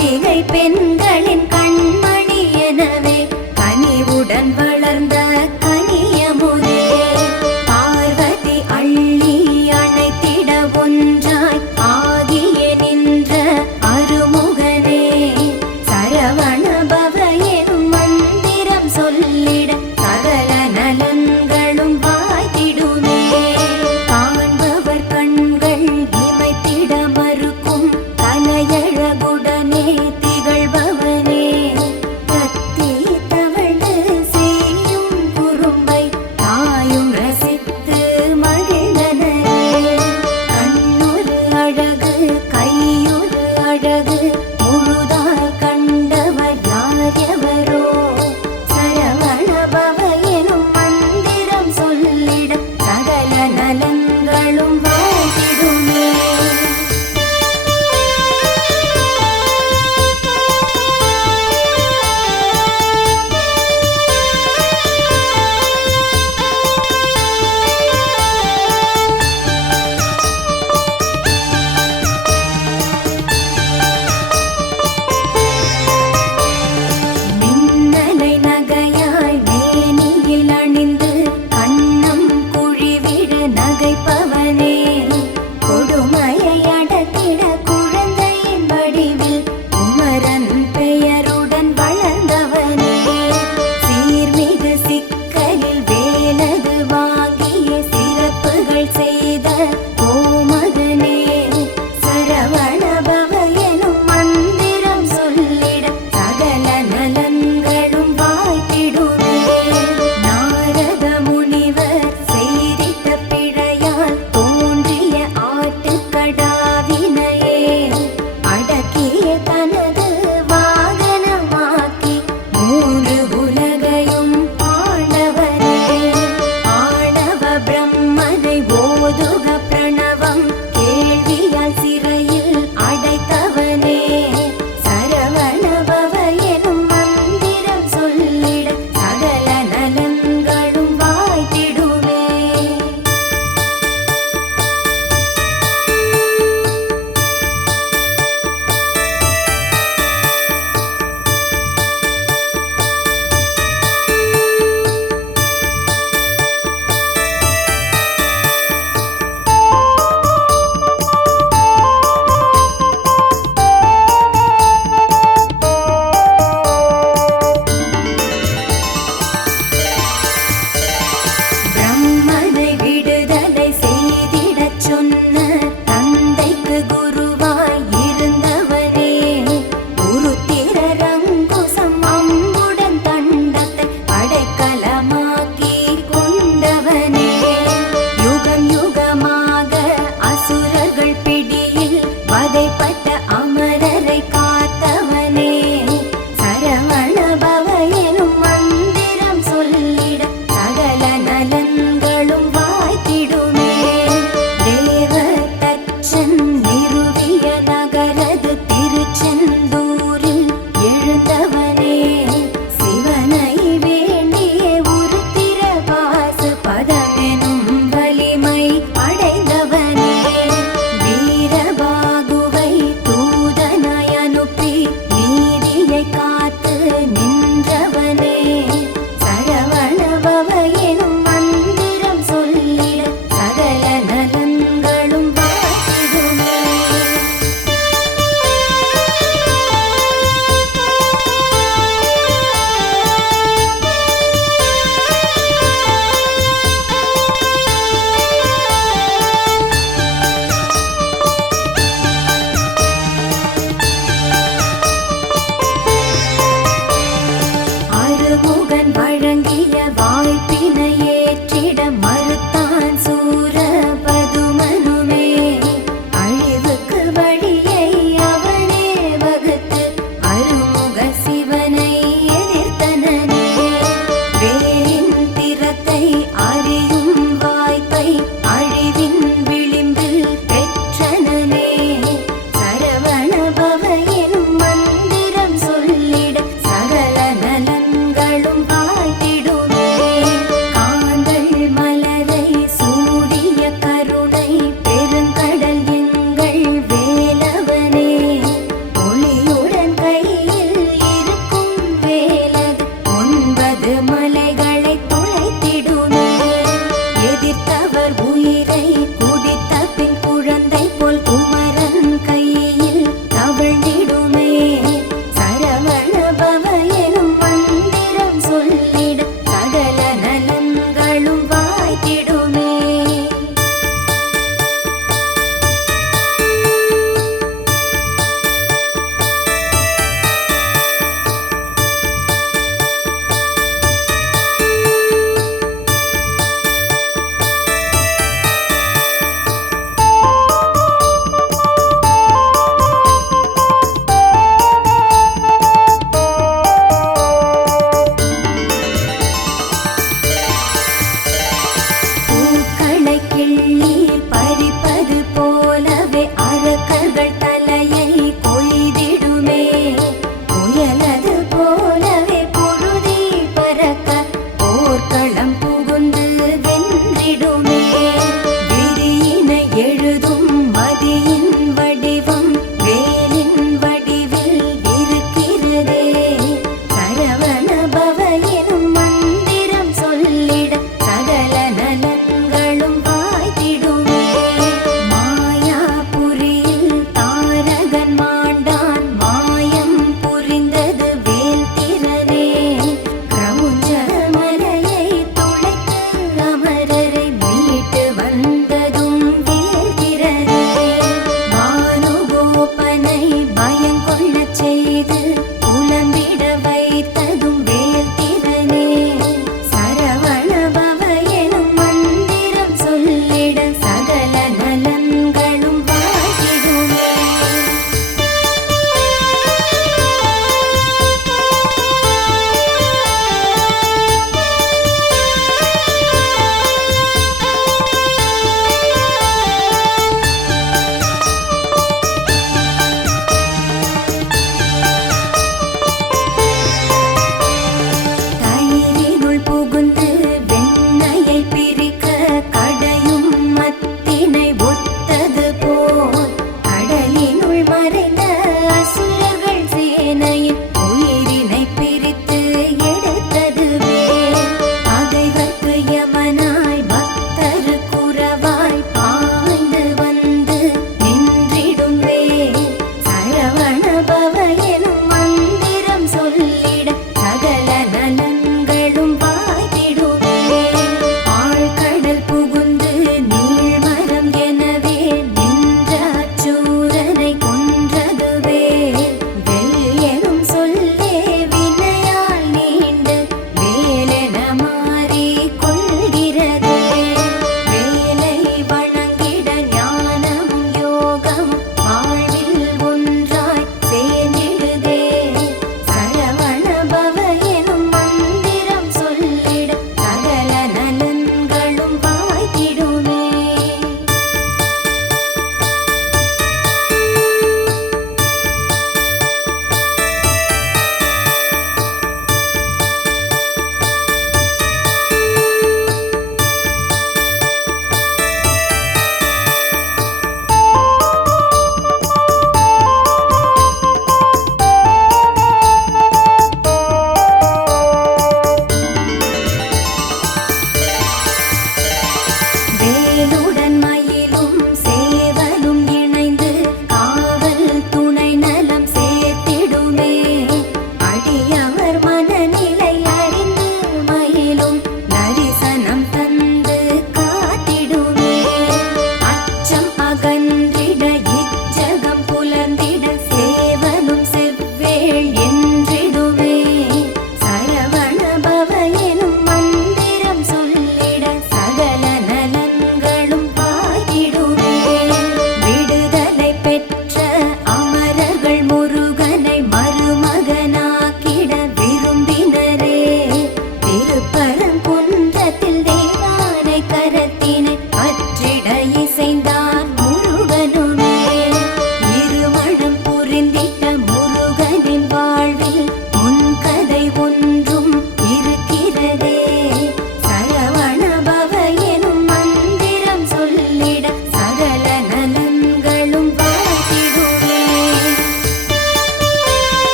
கார்த்திகை பெண்களின் கண்மணி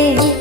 嘿。